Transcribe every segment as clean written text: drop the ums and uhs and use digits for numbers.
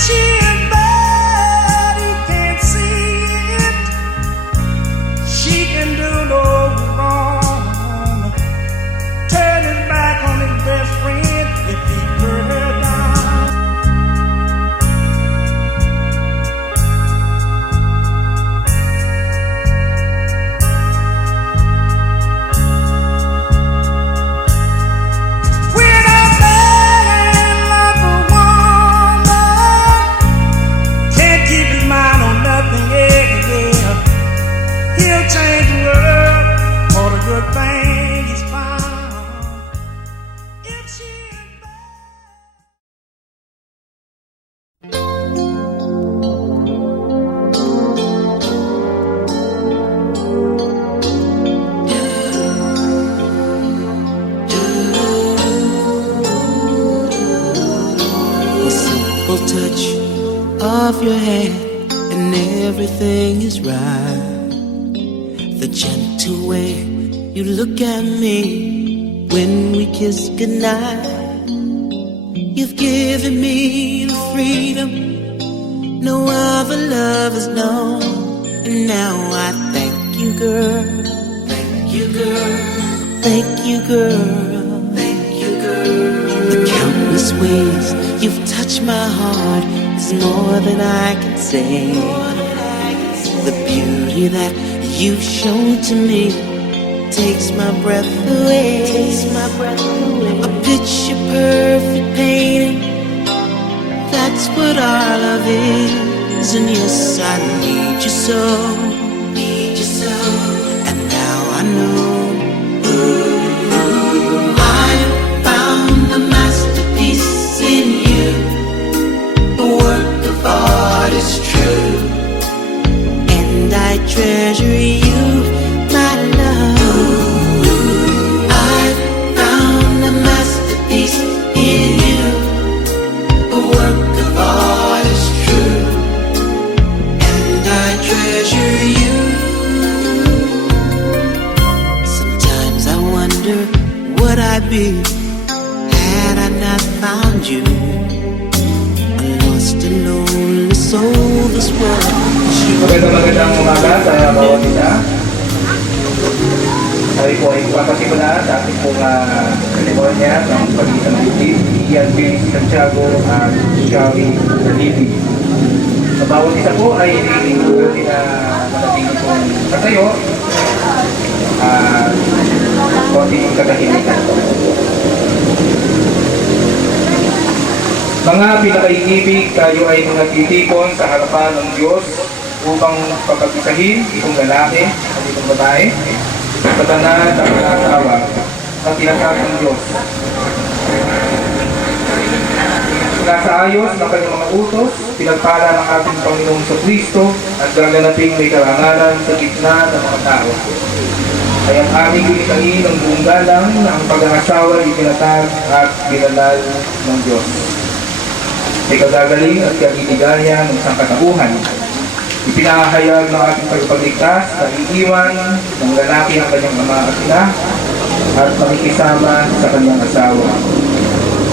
she is bad, he can't see it. She can do no wrong. Turn his back on his best friend if he hurt her down. When a man loves a woman, can't keep his mind on nothing, yeah. He'll change the world for the good thing he's found. If she is A simple touch of your hand and everything is right. The gentle way you look at me when we kiss goodnight. You've given me the freedom no other love has known. And now I thank you, girl. Thank you, girl. Thank you, girl. Thank you, girl. The countless ways you've touched my heart is more than I can say. The beauty that you've shown to me takes my breath away. A picture perfect painting, that's what our love is. And yes, I need you so, and now I know I have found a masterpiece in you. The work of art is true, and I treasure you, my love. I've found a masterpiece in you. The work of art is true, and I treasure you. Sometimes I wonder what I'd be had I not found you. A lost and lonely soul, this world. Magandang umaga sa bawat isa. Tayo po ay papasimula sa ating pong California ng pag-isang YouTube, Ian B. Santiago at Shari Nalibi. Sa bawat isa po ay iniintugan sila manatili pong katayo at konting katahimikan. Mga pinakaibig, tayo ay mga titipon sa harapan ng Diyos upang pagkapisahin itong lalaki at itong babae sa tanan ng asawa at tinatag ng Diyos. Nasa ayos ng kanyang mga utos, pinagpala ng ating Panginoong Kristo at gaganaping may karangalan sa gitna ng mga tao. Ay ang aming initain ng buong galang na ang pag-aasawa ay tinatag at binanal ng Diyos. May kagagaling at kagiligaya ng sangkatauhan. Ipinahayag ng ating pagpagligtas na iiwan ng lalaki ang kanyang ama at ina at makikisama sa kanyang asawa.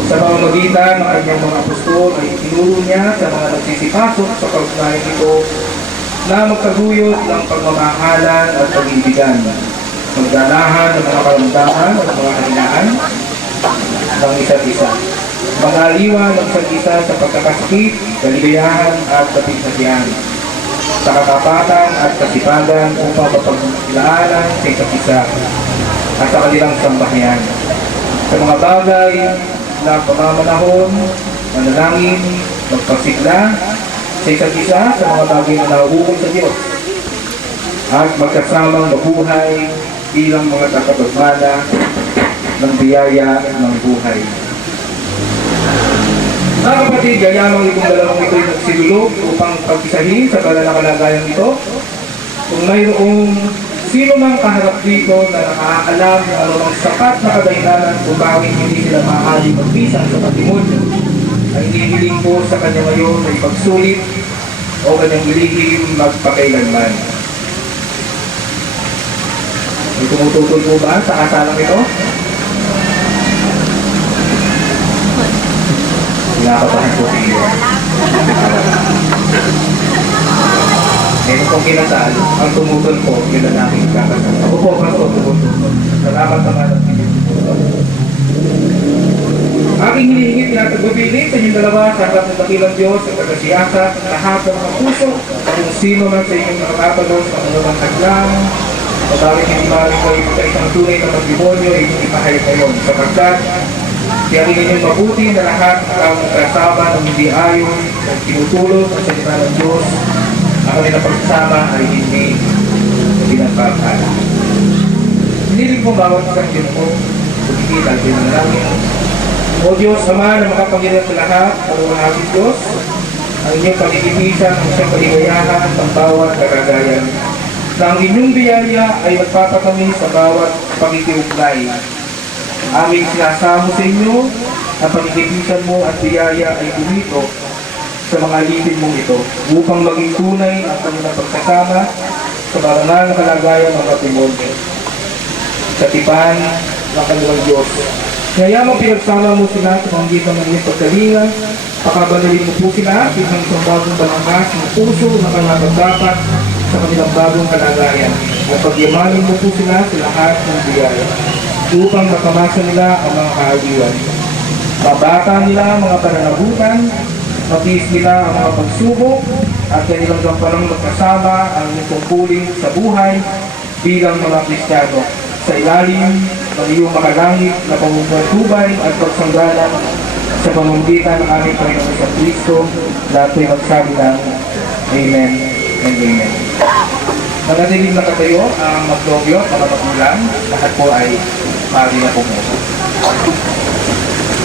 Sa pamamagitan ng kanyang mga apostol ay itinuro niya sa mga nagsisipasok sa pag-unahin ito na magkaguyod ng pagmamahalan at pag-ibigan, magdanahan ng mga karamdaman at mga kahinaan ng isa't isa, mag-aliwan ng isa't isa sa pagkakasakit, kaligayahan at kapitnasihan, sa katapatan at kasipagan upang mapagkilaanan sa isa't isa at sa kanilang sambahayan. Sa mga bagay na pamamanahon, manalangin, magpasigla sa isa't isa sa mga bagay na nahuhukol sa Diyos at magkasamang mabuhay bilang mga tagapagmana ng biyaya ng buhay. Mga kapatid, gayamang itong dalawang ito'y nagsilulog upang pagpisahin sa banal na kalagayan ito. Kung mayroong sino mang kaharap dito na nakaalam na anumang sapat na kadahilanan kung bakit hindi sila maaari magpisa sa patrimonyo, ay inihiling ko sa kanya ngayon na ipagsulit o kanyang ilihim magpakailanman. May tumututol po ba sa kasalang ito? Kinakabahan po siya. Kung kinasal, ang tumutol po, yun ang aking kakasal. Ako po, Pastor, tumutol. Salamat naman ang pinitutulog. Aking hinihingi, tinatagubilin sa inyong dalawa sa harap ng dakilang Diyos at pagkasiyasa ng lahat ng mga puso kung sino man sa inyong nakakapagod sa anumang hadlang o dahil hindi maaaring kayo sa isang tunay na matrimonyo ay hindi mahal ngayon sapagkat tiyakin ninyong mabuti na lahat ang kasama ng hindi ayon at tinutulog sa salita ng Diyos ang kanilang pagsasama ay hindi pinagpapala. Hiniling po bawat isang Ginoo, kumikita at pinanalangin. O Diyos, Ama na makapangyarihan sa lahat, ang ating Diyos, ang inyong pag-iibisan, ang siyang kaligayahan ng bawat kagagayan. Na ang inyong biyaya ay magpapakami sa bawat pagkikiugnay. Aming sinasamo sa inyo, ang pag-iibisan mo at biyaya ay dumito sa mga alipin mong ito upang maging tunay ang kanilang pagsasama sa barangal na kalagayan ng matrimonyo. Sa tipan ng kanilang Diyos. Kaya mo pinagsama mo sila sa panggitan ng iyong pagkalinga, pakabanalin mo po sila bilang isang bagong balangkas ng puso na kanilang dapat sa kanilang bagong kalagayan at pagyamanin mo po sila sa lahat ng biyaya upang makamasa nila ang mga kaaliwan. Mabata nila ang mga pananagutan, matiis nila ang mga pagsubok at kanilang gampalang magkasama ang inyong tungkulin sa buhay bilang mga Kristiyano sa ilalim ng iyong makalangit na pamumuhay at pagsanggalang sa pamamagitan ng aming Panginoon sa Kristo, lahat ay magsabi ng Amen and Amen. Manatiling na katayo ang maglobyo at mga magulang, lahat po ay maaari na pumuha.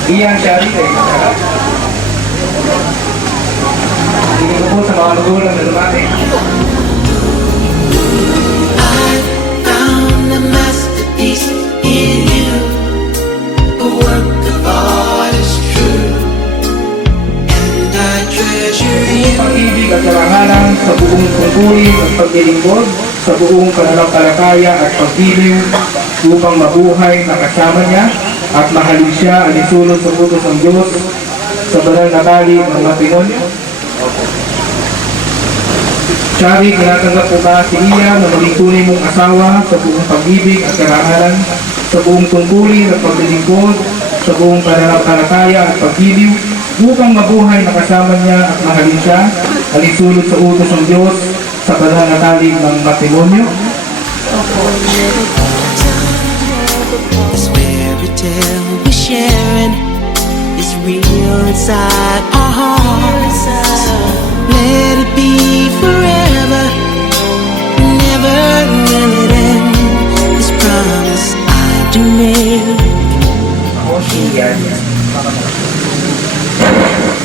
Iyan, Shari, kayo magsalat. Hindi ko po sa mga magulang na lumati. A masterpiece in you, a work of art is true, and I treasure you. Pag-ibig at karangalan sa buong tungkulin at paglilingkod, sa buong pananampalataya at pagdiliw upang mabuhay na kasama niya at mahalin siya at isulot sa utos ng Diyos sa banal na tali ng matrimonyo. Shari, tinatanggap po ba si Iya na maging tunay mong asawa sa buong pag-ibig at karangalan, sa buong tungkulin at paglilingkod, sa buong pananampalataya at pagdiliw upang mabuhay na kasama niya at mahalin siya at isulot sa utos ng Diyos sa banal na tali ng matrimonyo? This fairy tale we're sharing is real inside our hearts. Let it be forever, never will it end. This promise I do make. Ako si Ian.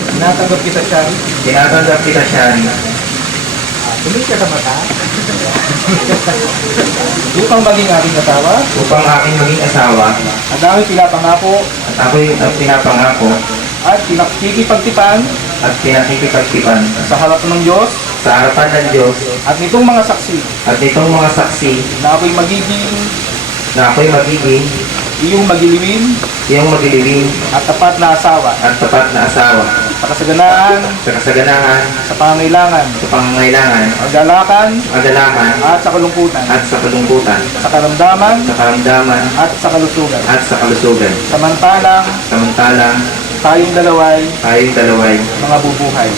Tinatanggap kita, Shari. Tinatanggap kita, Shari. Tumingin ka sa mata. Upang maging aking asawa. Upang aking maging asawa. At ako'y pinapangako. At ako'y pinapangako. At pinakikipagtipan. At pinakikipagtipan. Sa harap ng Diyos. Sa harapan ng Diyos. At nitong mga saksi. At nitong mga saksi. Na ako'y magiging. Iyong magiliwin. Iyong magiliwin. At tapat na asawa. At tapat na asawa. Sa kasaganaan. Sa kasaganaan. Sa pangangailangan. Sa pangangailangan. Agalakan. Agalakan. At sa kalungkutan. At sa kalungkutan. Sa karamdaman. Sa karamdaman. At sa kalusugan. At sa kalusugan. Samantalang. Tayong dalaway. Mga bubuhay.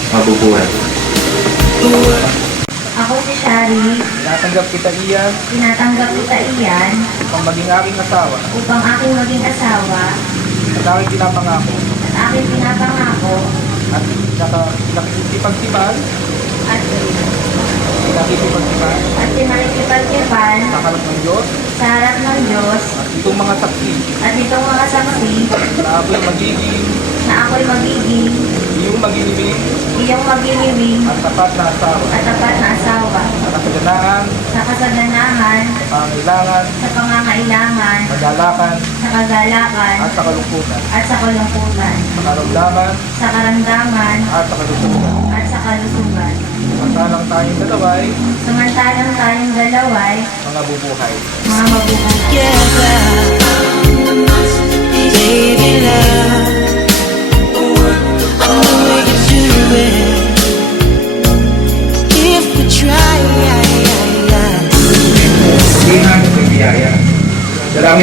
Ako si Shari, Tinatanggap kita, Ian. tinatanggap kita iyan Upang maging aking asawa. upang aking maging asawa At aking pinapangako. at aking pinapangako At pinakikipagtipan. at Sa pinakikipagtipan harap ng Diyos. sa harap ng Diyos At itong mga saksi. at itong mga saksi Na ako'y magiging. Iyong magiliwin. iyong magiliwing At tapat na asawa. at tapat na asawa Sa kasaganaan. sa kasaganahan, Pangangailangan. sa pangangailangan, Kagalakan. sa kagalakan At sa kalungkutan. at sa kalungkutan, Sa karamdaman. sa karamdaman At sa kalusugan. at sa kalusugan. Samantalang tayong dalaway. Samantalang tayong dalaway, Mga bubuhay. mga mabuhay. Together, baby love, I know we can do it if we try.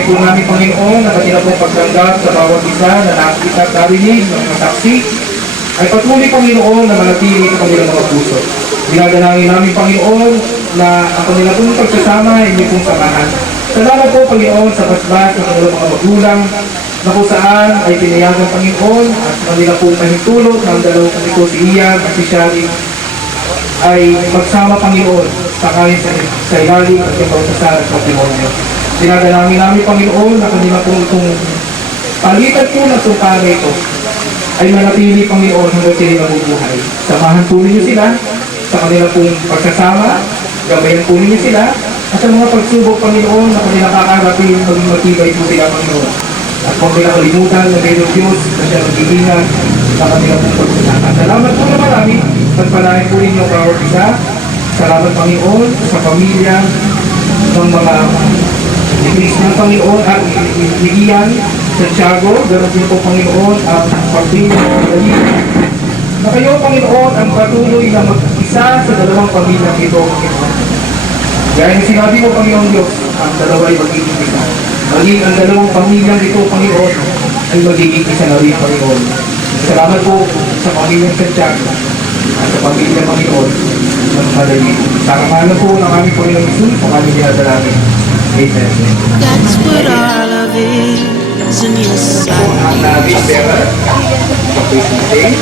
po namin, Panginoon, na kanila pong pagtanggap sa bawat isa na nakikita at narinig ng mga saksi, ay patuloy, Panginoon, na manatili sa kanilang mga puso. Dinadalangin namin, Panginoon, na ang kanilang pong pagsasama ay hindi pong samahan. Salamat po, Panginoon, sa basbas ng kanilang mga magulang, na kung saan ay pinayagan, Panginoon, at sa kanila pong mahintulot ng dalawang kami si Ian at si Shari, ay magsama, Panginoon, sa ilalim at yung pagkasal at patrimonyo. Dinadalangin namin, Panginoon, na kanila pong itong palitan po ng sumpa ito ay manatili, Panginoon, hanggang sila mabubuhay. Samahan po ninyo sila sa kanila pong pagsasama, gabayan po ninyo sila, at sa mga pagsubok, Panginoon, na kanila kakarapin, maging matibay po sila, Panginoon. At kung kalimutan ng Diyos Diyos na siya mag-iingat sa kanila pong pagsasama. Salamat po na marami. Pagpalain po ninyo bawat isa. Salamat, Panginoon, sa pamilya ng mga ni Cristo, Panginoon, at ni Ian, Santiago. Ganoon din po, Panginoon, ang pamilya ng Dalí. Na kayo, Panginoon, ang patuloy na mag-isa sa dalawang pamilyang ito, Panginoon. Gaya ng sinabi mo, Panginoon Diyos, ang dalawa ay magiging isa. Maging ang dalawang pamilyang ito, Panginoon, ay magiging isa na rin, Panginoon. Salamat po sa pamilyang Santiago at sa pamilyang Panginoon ng Dalí. Sa kamahalan po ng aming Panginoon Jesus, sa kami dinadalangin. Amen. That's what all of it is in your Po sight. ang namin pera sa Christmas Day.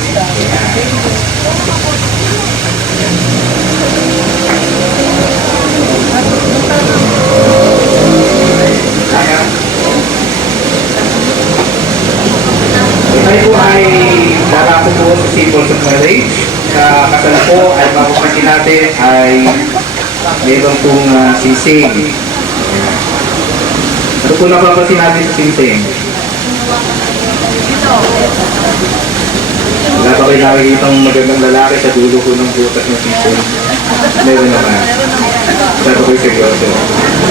Tayo po ay darako po sa symbols of marriage. Sa kasal po ay mapapansin natin ay meron pong sisig. Ano po napapansin natin sa sisig? Wala pa kayo nakikita ang magandang lalaki sa dulo ko ng butas ng sisig. Meron naman. Wala pa kayo seryoso.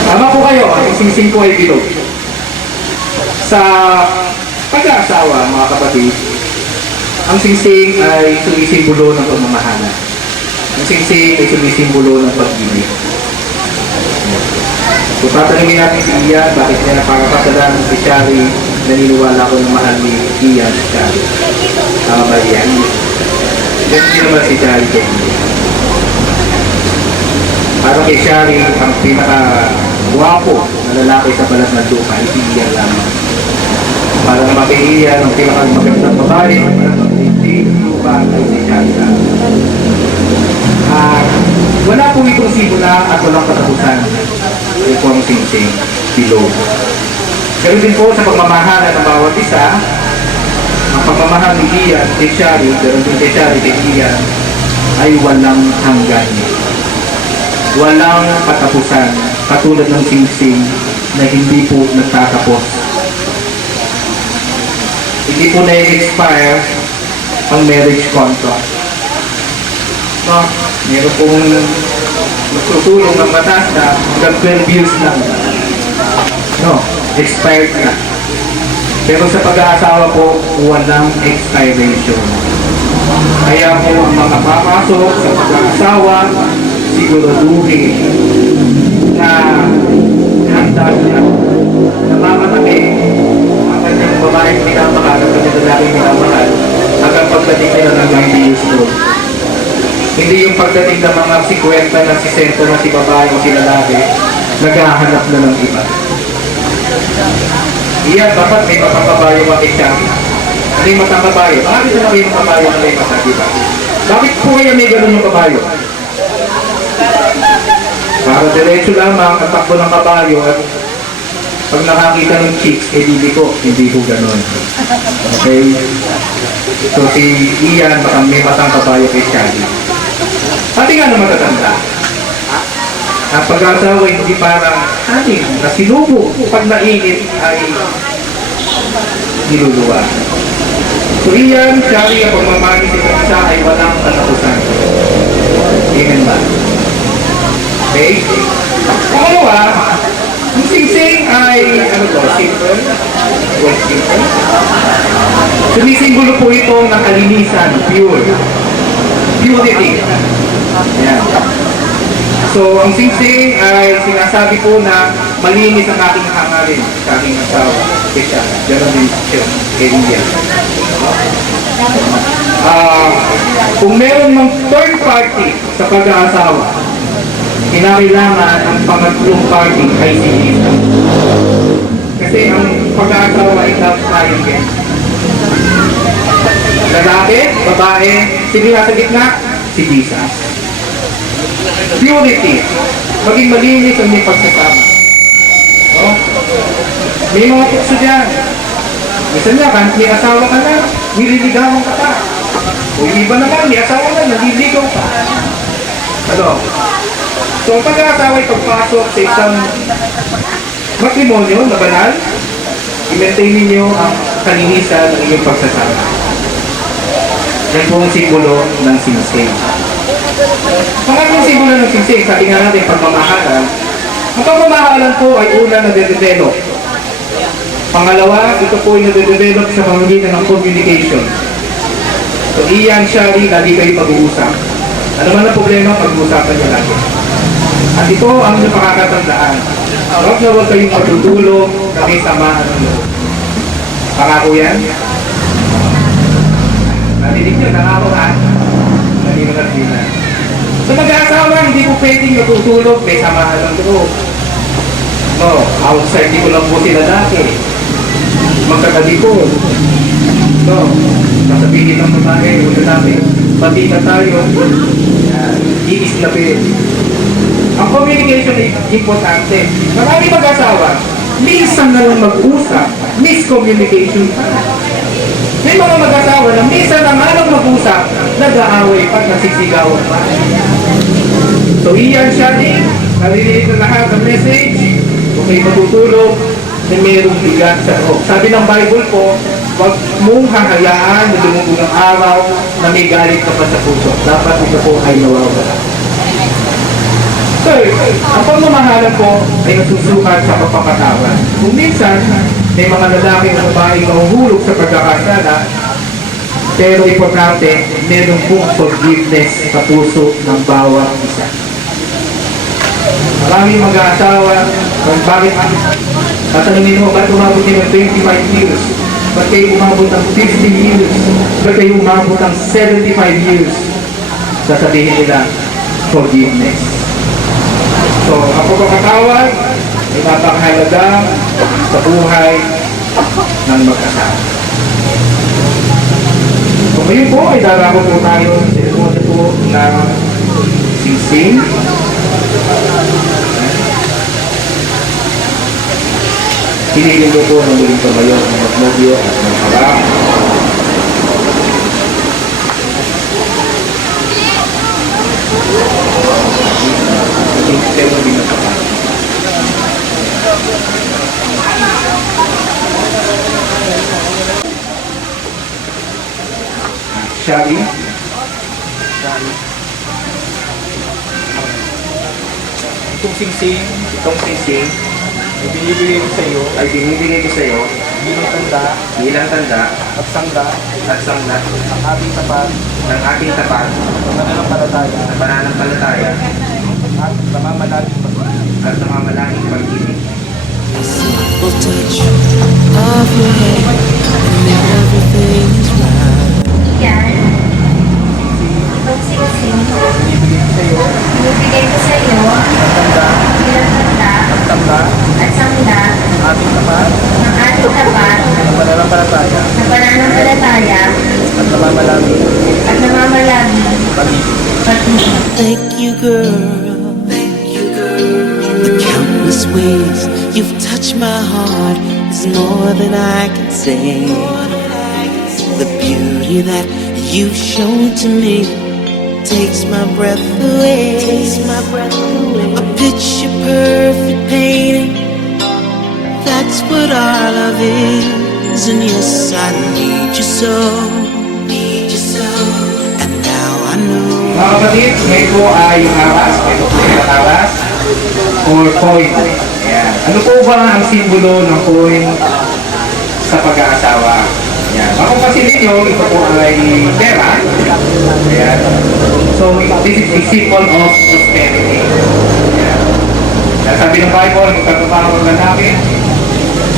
Tama po kayo, ang sisig po ay bilog. Sa pag-aasawa, mga kapatid, ang singsing ay sumisimbolo ng pagmamahalan. Ang singsing ay sumisimbolo ng pag-ibig. Kung tatanungin natin si Ian, bakit niya napakakasalan si Shari, naniniwala ko na mahal ni Ian si Shari. Tama ba yan? Hindi naman si Shari kay Ian. Para kay Shari, ang pinaka-guwapo na lalaki sa balat ng lupa ay si Ian lamang. Para naman kay Ian, ang pinaka-magandang babae, hindi lupa ay si Shari lamang. Wala po itong simula at walang katapusan. Ito po ang singsing, below. Ganun din po sa pagmamahalan ng bawat isa, ang pagmamahal ni Ian kay Shari, ganun din kay Shari kay Ian, ay walang hanggan. Walang katapusan, katulad ng singsing na hindi po nagtatapos. Hindi po na-expire ang marriage contract. No, meron pong nagtutulong ng batas na hanggang 12 years lang. No, expired na. Pero sa pag-aasawa po, walang expiration. Kaya po ang mga papasok sa pag-aasawa, siguraduhin na handa niya na mamatami ang kanyang babaeng minamahal at kanyang lalaking minamahal hanggang pagdating nila ng 90 years old. Hindi yung pagdating ng mga 50 na 60 na si babae o si lalaki, naghahanap na ng iba. Iyan, dapat may matang-kabayo makita. Ano yung matang-kabayo? Bakit na kayo yung kabayo na may mata, diba? Bakit po kaya may ganun yung kabayo? Para diretso lamang ang takbo ng kabayo at pag nakakita ng chicks, hindi ko ganun. Okay? So si Ian, baka may matang kabayo kay Shari. Pati nga na matatanda. Ang pag-asawa hindi parang anin na sinubo. Pag nainit ay niluluwa. So Ian, Shari, ang pagmamahal sa isa ay walang katapusan. Amen ba? Okay? Pangalawa, ang singsing ay, simple? Well, simple. Sumisimbolo po ito ng kalinisan, pure. Purity. Yan. So, ang singsing ay sinasabi po na malinis ang aking hangarin sa aking asawa. Kaya gano'n din siya kay Lydia. Kung meron mang third party sa pag-aasawa, kinakailangan ang pangatlong party ay si Lisa. Kasi ang pag-aasawa ay love triangle. Lalaki, babae, sino nasa gitna? Si Jesus. Purity. Maging malinis ang may pagsasama. No? May mga tukso dyan. Minsan nga, may asawa ka na, nililigawan ka pa. O yung iba naman, may asawa na, naliligaw pa. Ano? So, ang pag-aasawa ay pagpasok sa isang matrimonyo na banal, i-maintain ninyo ang kalinisan ng inyong pagsasama. Yan po ang simbolo ng singsing. Pangatlong simbolo ng singsing, sabi nga natin, pagmamahalan. Ang pagmamahalan po ay una na de-develop. Pangalawa, ito po ay na-develop sa pamamagitan ng communication. So, iyan siya, lagi kayo mag-uusap. Ano man ang problema, pag-uusapan niyo lagi. At ito ang napakakatandaan. Huwag na huwag kayong matutulog na may samahan ng loob. Pangako yan? Narinig nyo, nangako ha? Nanimulat nila. Sa mag-aasawa, hindi po pwedeng natutulog, may samahan ng loob. No, outside, di ko lang po sila dati. Magkatabi ko. No, sasabihin ng babae, wala namin, pati na tayo. Iislapin. Ang communication ay importante. Marami mag-asawa, minsan na lang mag-usap, miscommunication pa. May mga mag-asawa na minsan na nga lang mag-usap, nag-aaway pa, nasisigawan pa. So iyan siya din, naririnig na lahat ang message, kung kayo matutulog, na mayroong bigat sa loob. Sabi ng Bible po, huwag mong hahayaan na lumubog ang araw na may galit ka pa sa puso. Dapat ito po ay nawawala. Third, ang pagmamahalan po ay nasusukat sa pagpapatawa. Kung minsan, may mga lalaki o babaeng mahuhulog sa pagkakasala, pero importante, meron pong forgiveness sa puso ng bawat isa. Maraming mag-aasawa, bakit tatanungin mo, ba't umabot niyo ng 25 years? Ba't kayo umabot ng 50 years? Ba't kayo umabot ng 75 years? Sasabihin nila, forgiveness. So, ang pagkakatawad ay napakahalaga sa buhay ng mag-asawa. So, ngayon po ay darako po tayo sa seremony po ng singsing. Hiniling ko po ng muling tumayo ng magnobyo at ng harap. Shaggy. Itong singsing, ay binibigay ko sa iyo, bilang tanda, at sangga, ng ating tapat, na pananampalataya, at namamalaging pag-ibig. Simple touch of your hand and everything is right. Yan. Pagsingsing. Binibigay ko sa iyo, Binibigay ko sa iyo. bilang tanda, At sangla. ng ating tapat, Ng ating tapat. na pananampalataya, Na pananampalataya. at namamalaging At namamalaging pag-ibig. pag-ibig. Thank you, girl. The countless ways you've touched my heart is more than I can say. The beauty that you've shown to me takes my breath away. A picture perfect painting. That's what our love is. And yes, I need you so. And now I know. Mga kapatid, ngayon po ay yung aras, ito po yung aras, or coin. Ayan. Ano po ba ang simbolo ng coin sa pag-aasawa? Ayan. Mapapansin ninyo, ito po ay pera. Ayan. So, this is a symbol of prosperity. Ayan. Sabi ng Bible, magtatrabaho ang lalaki,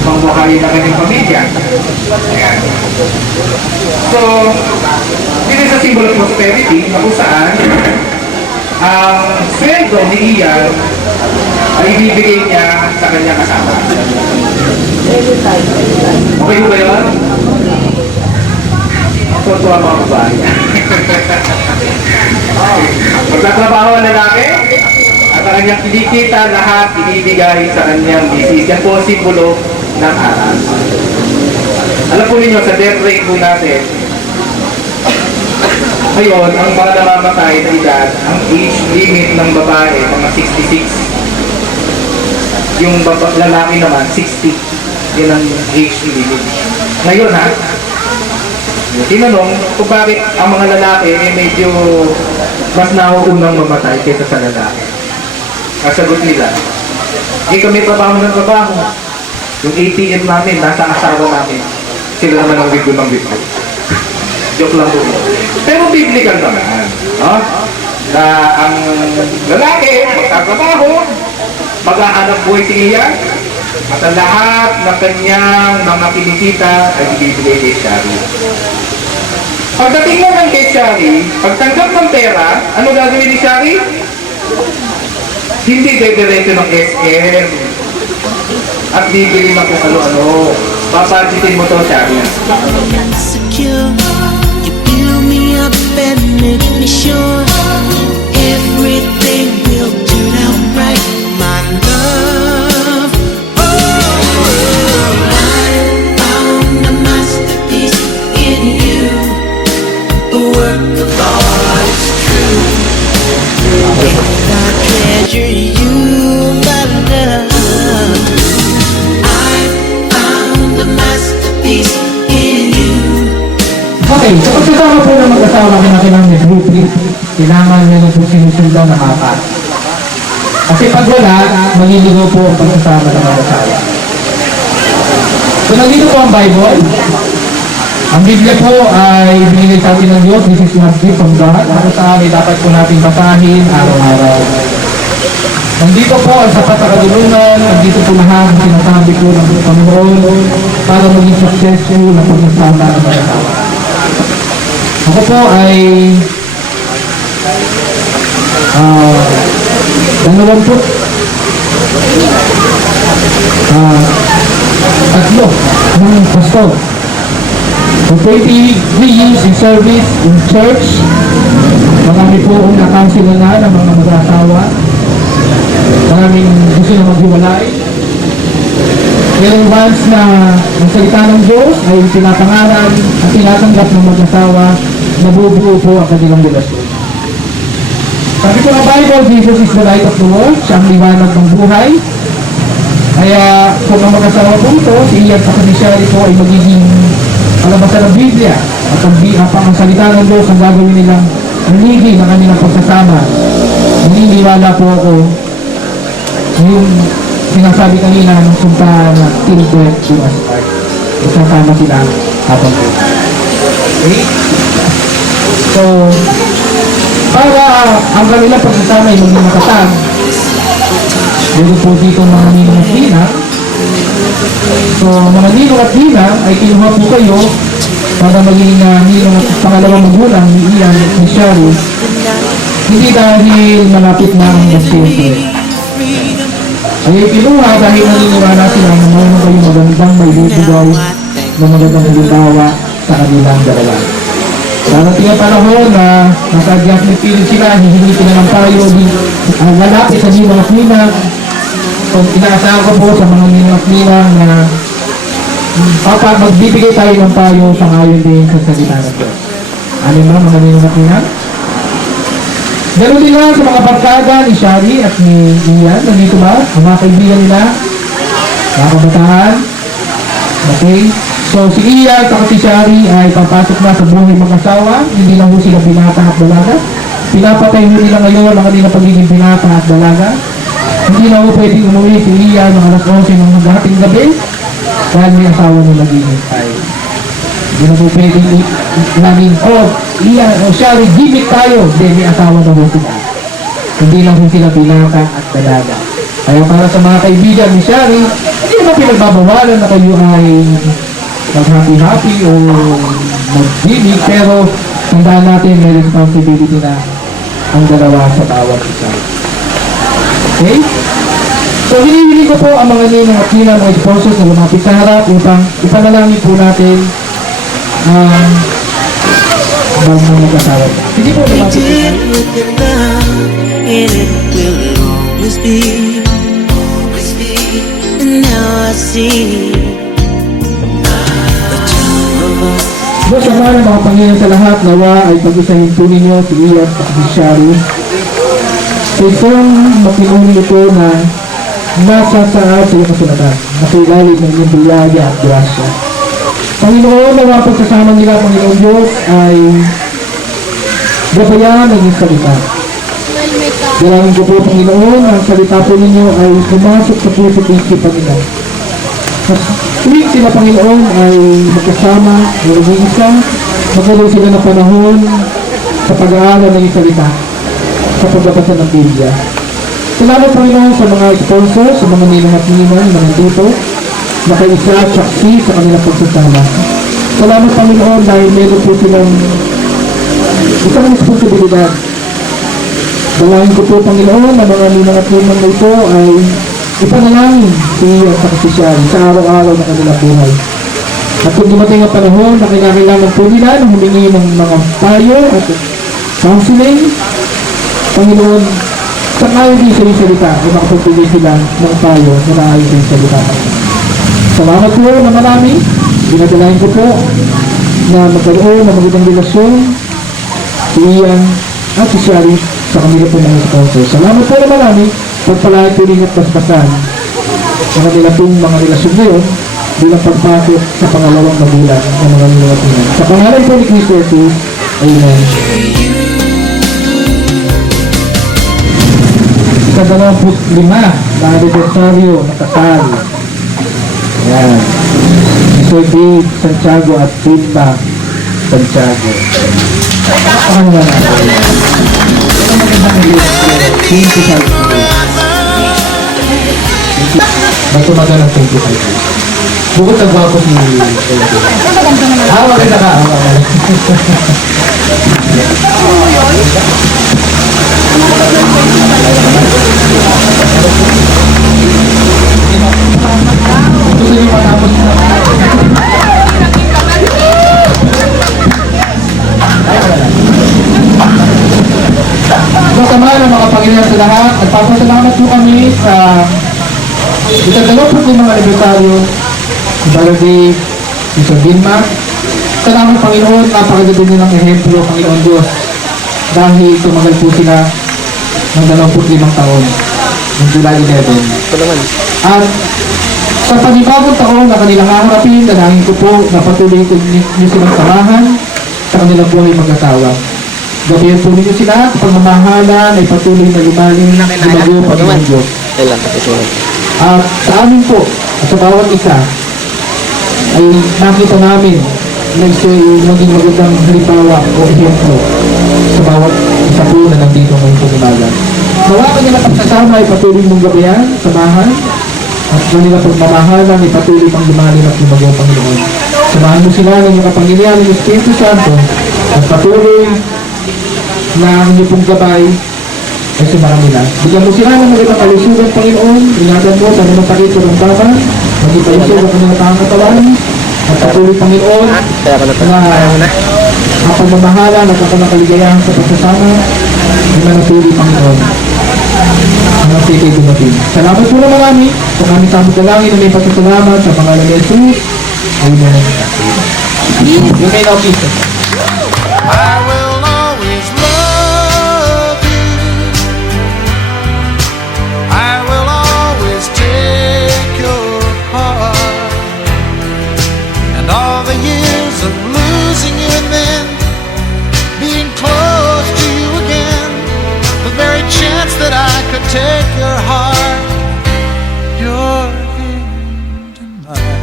mangbuhayin ng kanyang pamilya. Ayan. So, this is a symbol of prosperity na kung saan ang sweldo ni Ian ay ibibigay niya sa kanyang kasama. Okay ba yun? Tuwa mga babae. Magtatrabaho ang lalaki at ang kanyang kinikita lahat ibibigay sa kanyang misis. Yan po ang simbolo ng aral. Alam po ninyo, sa death rate po natin, ngayon, ang mga namamatay na edad, ang age limit ng babae, mga 66. Yung lalaki naman, 60. Yun ang age limit. Ngayon ha, tinanong kung bakit ang mga lalaki ay medyo mas nauunang mamatay kaysa sa lalaki. Ang sagot nila, kami trabaho ng trabaho. Yung ATM namin, nasa asawa namin. Sila naman ang bigo ng bigo. Joke lang po. Pero biblical naman. No? Na ang lalaki, magtatrabaho, mag-aanap buhay si Ian, at ang lahat ng kanyang mga kinikita ay ibibigay kay Shari. Pagdating naman kay Shari, pagtanggap ng pera, ano gagawin ni Shari? Hindi diretso ng SM. At bibili na kung ano-ano. Papadjitin mo to, Shari. Secure, you build me up and make me sure everything will turn out right, my love. Oh, I found a masterpiece in you, a work of art, it's true. And I treasure you, my love. I found a masterpiece in you. Okay, so pagsasama po ng mag-asawa kinakilang ni Blueprint, kailangan nyo na po sinusundan na kapat. Kasi pag wala, maliligaw po ang pagsasama ng mag-asawa. So nandito po ang Bible. Ang Biblia po ay binigay sa atin ng Diyos. This is not gift from God. Ako saan ay dapat po natin basahin araw-araw. Nandito po ang sapat na kadulungan. Nandito po lahat ang sinasabi ko ng Panginoon para maging successful na pagsasama ng mag-asawa. Ako po ay 23 ng pastor. For 23 years in service in church, marami po ang nakansila na ng mga mag-asawa. Maraming gusto na maghiwalay. Pero once na ang salita ng Diyos ay tinapangaral at tinatanggap ng mag-asawa, nabubuo po ang kanilang relasyon. Sabi ko ng Bible, Jesus is the light of the world, siya ang liwanag ng buhay. Kaya kung ang mag-asawa po ito, si Ian at si Shari po ay magiging alabasan ng Biblia at ang salita ng Diyos ang gagawin nilang naligi ng kanilang pagsasama. Naniniwala po ako yung sinasabi kanina ng sunta na till death do us part. Magsasama sila habang po. Okay? So, para ang kanilang pagsasama ay maging matatag, meron po dito mga ninong at ninang. So, mga ninong at ninang ay kinuha po kayo para maging ninong at pangalawang magulang ni Ian at ni Shari. Hindi dahil malapit na ang baptismo. Ay kinuha dahil naniniwala sila na mayroon kayong magandang may bibigay na magandang halimbawa sa kanilang dalawa. Darating ang panahon na nasa-adjustment period sila, hihingi sila ng payo, lalapit sa ninong at ninang. Kung inaasahan ko po sa mga ninong at ninang na magbibigay tayo ng payo sa ngayon din sa salita ng Diyos. Ano ba mga ninong at ninang? Ganun din lang sa mga barkada ni Shari at ni Ian. Nandito ba? Ang mga kaibigan nila? Mga kabataan? Okay? So si Ian at si Shari ay papasok na sa buhay mag-asawa. Hindi lang po sila binata at dalaga. Pinapatay mo nila ngayon ang kanilang pagiging binata at dalaga. Hindi na po pwedeng umuwi si Ian ng alas 11 ng maghating gabi dahil may asawa na naghihintay. Hindi na po pwedeng laging, Ian o Shari, gimmick tayo. Hindi, may asawa na po sila. Hindi lang po sila binata at dalaga. Kaya para sa mga kaibigan ni Shari, hindi naman pinagbabawalan na kayo ay mag-happy-happy o mag-gimmick, pero tandaan natin may responsibility na ang dalawa sa bawat isa. Okay? So, hinihili ko po ang mga ninang at ninang mga sponsors na lumapit sa harap upang ipanalangin po natin ang mga mag-asawa. Sige po, We lumapit po tayo. did with your love, and it will always be. And now I see the two of us. Diyos Ama ng mga Panginoon sa lahat, nawa ay pag-isahin po ninyo si Ian at si Shari. Sa isang makinunin ito na nasa saad sa iyong kasulatan, nasa ilalim ng iyong biyaya at grasya. Panginoon, nawa pagsasama nila, Panginoon Diyos, ay gabayan ng iyong salita. Dalangin ko po, Panginoon, ang salita po ninyo ay pumasok sa puso at isip, Panginoon. At tuwing sila, Panginoon, ay magkasama, mag-iisa, magkaroon sila ng panahon sa pag-aaral ng iyong salita, sa pagbabasa ng Biblia. Salamat, Panginoon, sa mga sponsors, sa mga ninang at ninang na nandito, na kaisa at saksi sa kanilang pagsasama. Salamat, Panginoon, dahil meron po silang isang responsibilidad. Dalangin ko po, Panginoon, na mga ninang at ninang na ito ay ipanalangin si Ian sa kasisyan sa araw-araw na kanilang buhay. At kung dumating ang panahon na kinakailangan po nila na humingi ng mga payo at counseling, Panginoon, sa ngayon din sa iyong salita ay makapagpili sila ng payo na naayon sa iyong salita. Salamat po na marami. Dinadalain ko po na magkaroon ng magandang relasyon si Ian at si Shari sa kanila po ng sponsor. Salamat po na marami. Pagpalain po rin at paspasan ang kanila pong mga relasyon ngayon bilang pagpasok sa pangalawang magulang ng mga nilawatinan. Sa pangalan po ni Cristo Jesus, Amen. Sa 25 na anibersaryo na kasal. Ayan. Sir Dave Santiago at Tita Santiago. Ano na natin? Ito magandang relation. 25 Ba't tumagal ng 25 years? Bukod na gwapo si maganda ka. Gusto niyo matapos na. Masama ng mga Panginoon sa lahat. Nagpapasalamat po kami sa ikadalawang mga anibersaryo si Barangay si Sir Vilma. Salamat, Panginoon, napakaganda nilang ehemplo, Panginoon Diyos, dahil tumagal po sila ng 25 taon ng July 11. At sa panibagong taon na kanilang haharapin, dalangin ko po na patuloy ko niyo silang samahan sa kanilang buhay mag-asawa. Gabayan po ninyo sila sa pagmamahalan ay patuloy na lumalim lumago Panginoon Diyos. At sa amin po, at sa bawat isa, ay nakita namin na isa'y maging magandang halimbawa o ehemplo sa bawat isa po na nandito ngayong pag-umaga. Nawa kanila pagsasama ay patuloy mong gabayan, samahan, at kanila pagmamahalan ay patuloy pang lumalim at lumago Panginoon. Samahan mo sila ng mga Panginoon ng Espiritu Santo at patuloy na ang inyong pong gabay ay sumarang nila. Bigyan mo sila ng magandang kalusugan, Panginoon. Ingatan mo sa mga sakit o ng baba. Mag-ipayusog ang kanilang pangatawan. At patuloy, Panginoon, na ang pagmamahala, nagkakalang kaligayahan sa pagsasama, ay manatili, Panginoon. Ang sikay dumating. Salamat po na marami sa kami sa aming dalangin na may pasasalamat sa pangalan ni Jesus. Amen. You may now kiss us. I will always love you. I will always take your part. And all the years of losing you and then being close to you again, the very chance that I could take your heart, your hand in mine.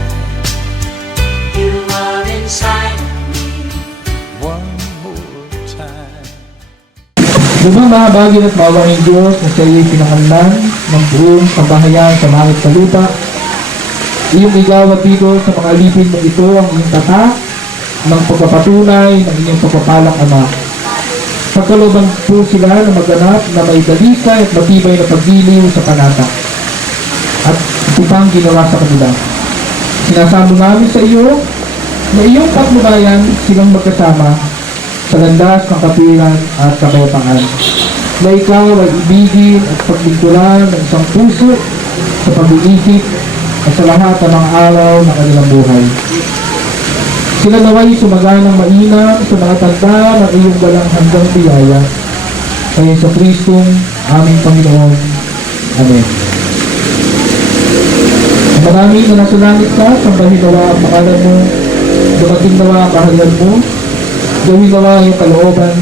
You are inside me. One more Lumang mahabagin at mawaing Diyos na sa iyo'y pinakanlan ng buong kabahayan sa langit sa lupa. Iyong igawad dito sa mga alipin mong ito ang iyong tatak ng pagpapatunay ng inyong pagpapalang Ama. Pagkalooban po sila na maganap na may dalisay at matibay na paggiliw sa panata. At ito pang ginawa sa kanila. Sinasamo namin sa iyo na iyong patnubayan silang magkasama sa landas ng kapwiran at kapayapaan. Na ikaw ay ibigin at paglingkuran ng isang puso sa pag-iisip at sa lahat ng mga araw ng kanilang buhay. Sila naway sumaganang mainam sa mga tanda ng iyong walang hanggang biyaya. Kaya sa Kristong aming Panginoon. Amen. Ang marami na nasa langit ka, sambahin nawa ang pangalan mo, dumating nawa ang kaharian mo, gawin nawa ang iyong kalooban,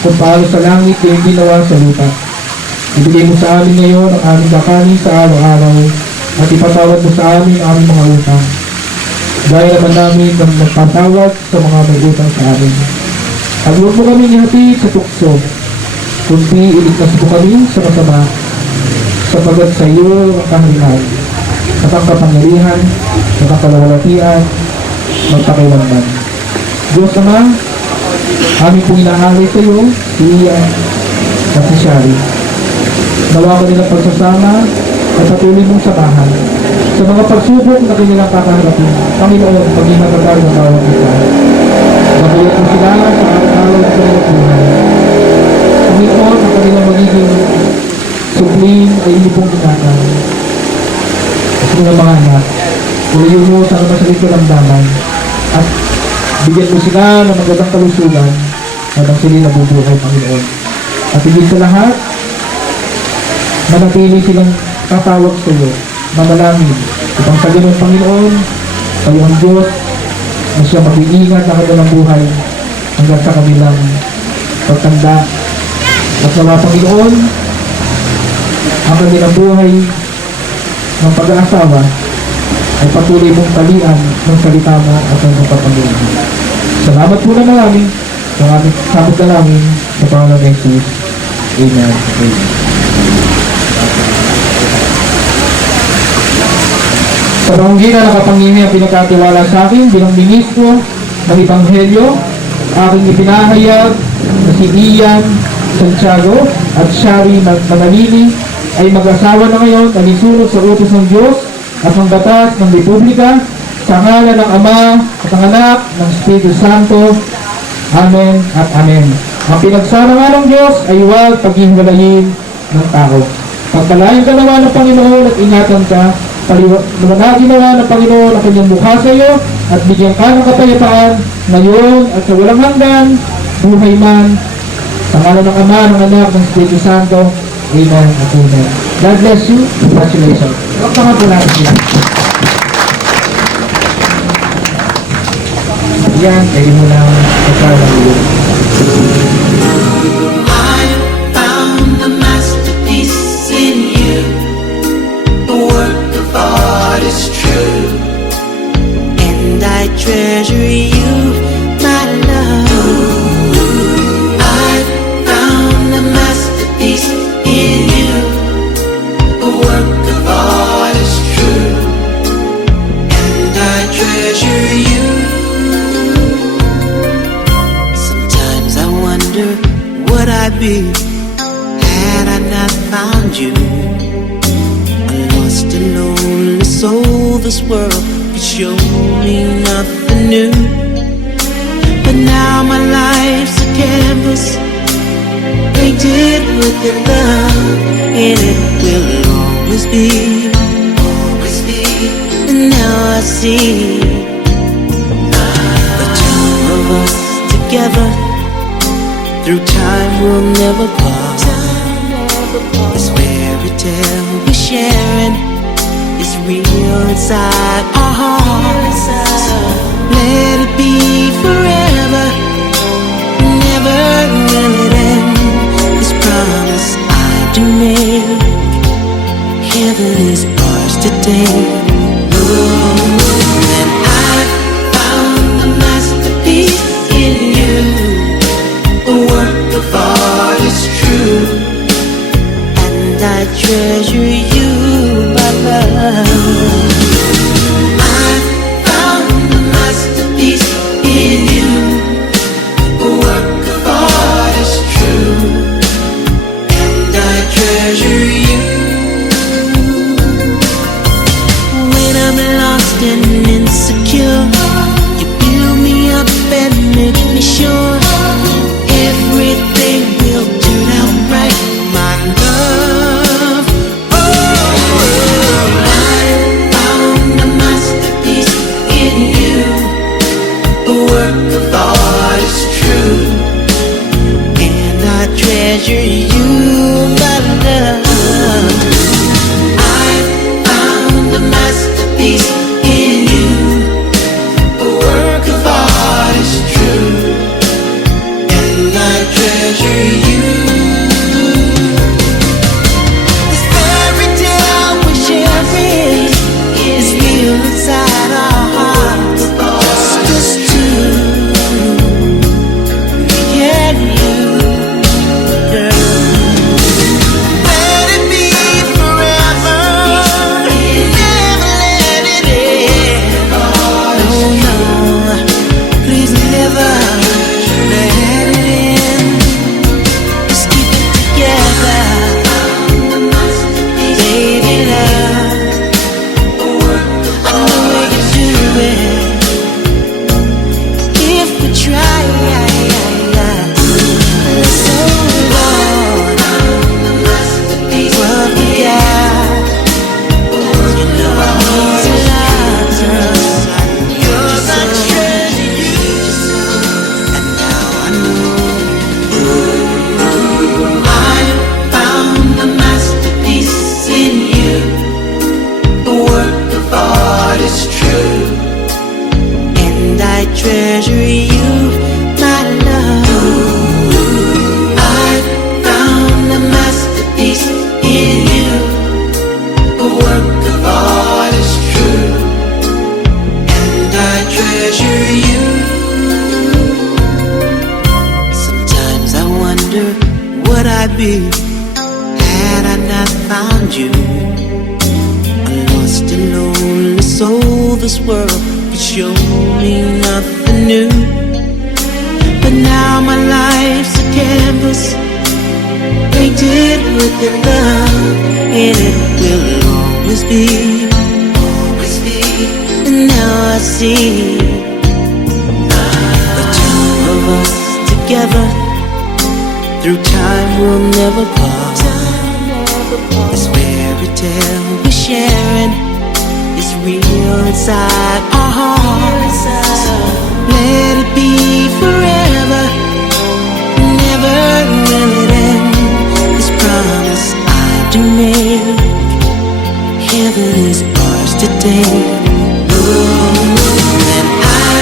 kung paano sa langit, kaya hindi nawa sa lupa. Ibigay mo sa amin ngayon ang aming kakanin sa araw-araw, at ipatawad mo sa amin ang aming mga utang. Gaya naman namin ng nagpatawad sa mga may utang sa amin. At huwag mo kami ihatid sa tukso, kundi iligtas mo kami sa masama, sapagat sa iyo ang kaharian, at ang kapangyarihan, at ang kalawalatian, magpakailanman. Diyos Ama, aming pong inahalay sa iyo, si Ian at si Shari. Nawa ka nilang pagsasama at patuloy mong samahan sa mga pagsubok na kanilang kakaharapin. Panginoon, maging matagal ng bawat isa. Magayak mo sila sa araw-araw sa kanilang buhay. Panginoon, ang kanilang magiging sublin ay hindi pong ginagawa. At mga mga anak, ulayo mo sa masalit ko ng damay at bigyan mo sila ng magandang kalusugan habang sila nabubuhay, Panginoon. At higit sa lahat, manatili silang tatawag sa iyo, manalangin. Upang sa ganun, Panginoon, kayo ang Diyos na siya mag-iingat na kanilang buhay hanggang sa kanilang pagtanda. At nawa, Panginoon, ang kanilang buhay ng pag-aasawa ay patuloy mong talian ng salita mo at ng pagpapanginoon. Salamat po na namin sa aming sabot na namin sa pangalan ng Jesus. Amen. Amen. Sa banggit na nakapangyayari ang pinagkatiwala sa akin bilang ministro ng Ebanghelyo, aking ipinahayag na si Ian Santiago at Shari Manalili ay mag-asawa na ngayon na nisunod sa utos ng Diyos at ng batas ng Republika sa ngalan ng Ama at ng Anak ng Espiritu Santo. Amen at Amen. Ang pinagsama nga ng Diyos ay huwag paghiwalayin ng tao. Pagpalain ka naman ng Panginoon at ingatan ka, lumanagin naman ng Panginoon ang kanyang mukha sa iyo at bigyan ka ng kapayapaan ngayon at sa walang hanggan, buhay man, sa ngalan ng Ama, ng Anak, ng Espiritu Santo. Amen at Amen. God bless you. Congratulations. Huwag ka nga po natin sila. Yan, pwede mo lang pagkakalagin. I found a masterpiece in you. The work of art is true, and I treasure you, my love. I found a masterpiece in you. The work of art is true, and I treasure you. Sometimes I wonder what I'd be had I not found you. A lost and lonely soul, this world could show me nothing new. But now my life's a canvas painted with your love, and it will always be, always be. And now I see the two of us together. Through time we'll never part. This fairy tale we're sharing is real inside our hearts. Let it be forever, never will it end. This promise I do make, heaven is ours today. And I found a masterpiece in you. The work of art is true, treasure you, my love. I found a masterpiece in you, a work of art is true, and I treasure you. When I'm lost and insecure, you build me up and make me sure everything will turn out right, my love. Oh, I found a masterpiece in you, a work of art is true, and I treasure you, my love. I found a masterpiece in you, a work of art is true, and I treasure you. This fairy tale we're sharing is real inside our hearts. It's just two, me and you, girl. Let it be forever, never let it end. No, no, please never let it end. Just keep it together, baby love. I know we can do it if we try. Let's hold on, what we got. You know I need a lot, cause I treasure you, and now I know I found a masterpiece in you, a work of art is true, and I treasure you, my love. I found a masterpiece in you, a work of art is true, and I treasure you. Sometimes I wonder what I'd be had I not found you. A lost and lonely soul, this world could show me nothing new. But now my life's a canvas painted with your love, and it will always be, always be. And now I see the two of us together, through time we'll never part. This fairy tale we're sharing is real inside our hearts. So let it be forever, never will it end. This promise I do make, heaven is ours today. And I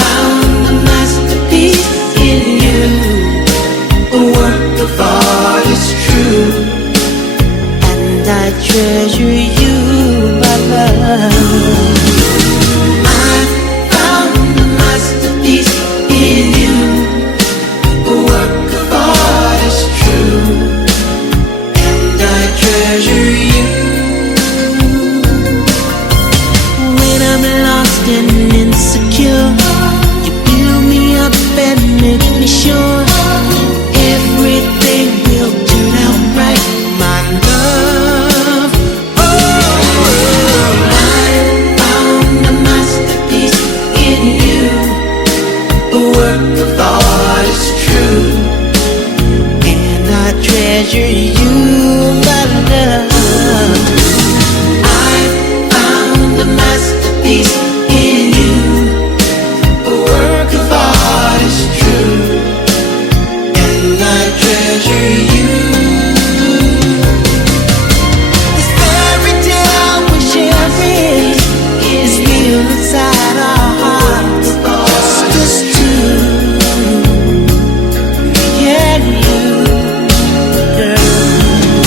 found a masterpiece in you, a work of art is true, and I treasure you, my love. I found a masterpiece in you, a work of art is true, and I treasure you. When I'm lost and insecure, you build me up and make me sure everything will turn out right, my love. Oh, I found a masterpiece in you, a work of art is true, and I treasure you, my love. I found a masterpiece in you, a work of art is true, and I treasure you. This fairy tale we're sharing is real inside our hearts. It's just two, me and you, girl.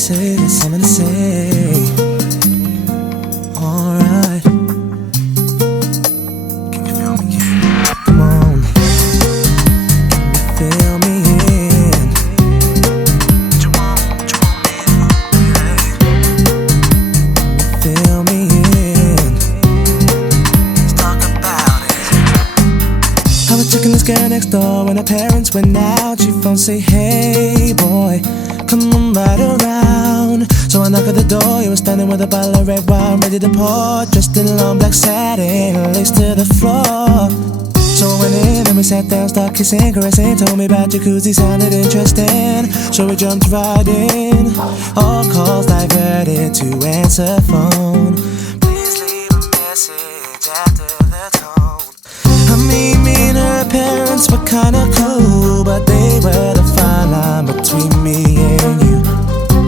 say, got something to say. Alright. Can you feel me? Come on. Can you feel me? Feel me in. Let's talk about it. I was checking this girl next door when her parents went out. She phone say, hey boy, come on right around. So I knock at the door, you were standing with a bottle of red wine ready to pour, dressed in long black satin, lace to the floor. So I went in and we sat down, started kissing, caressing. Told me about jacuzzi, sounded interesting. So we jumped right in. All calls diverted to answer phone. Please leave a message after the tone. I mean, me and her parents were kinda cool, but they were the fine line between me and you.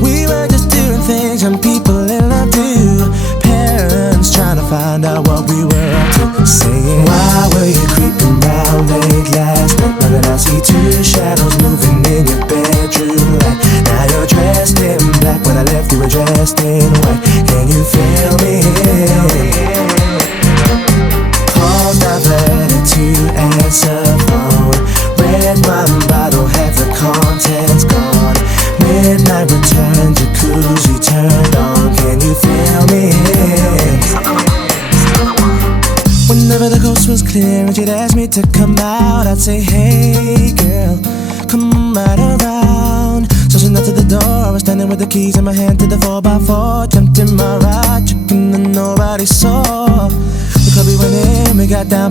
We were just doing things young people in love do. Parents trying to find out what we were up to. Saying, why were you creeping round late last night? Now that I see two shadows moving in your bedroom light. Now you're dressed in black, when I left you were dressed in white. Can you feel me? Calls diverted to answer phone. Red wine bottle, half the contents gone. Midnight return, jacuzzi turned on. Can you feel me? Whenever the coast was clear and she'd ask me to come out, I'd say, hey girl, come on right around. So she knocked at the door, I was standing with the keys in my hand to the 4x4. Jumped in my ride, checking that nobody saw. The club we went in, we got down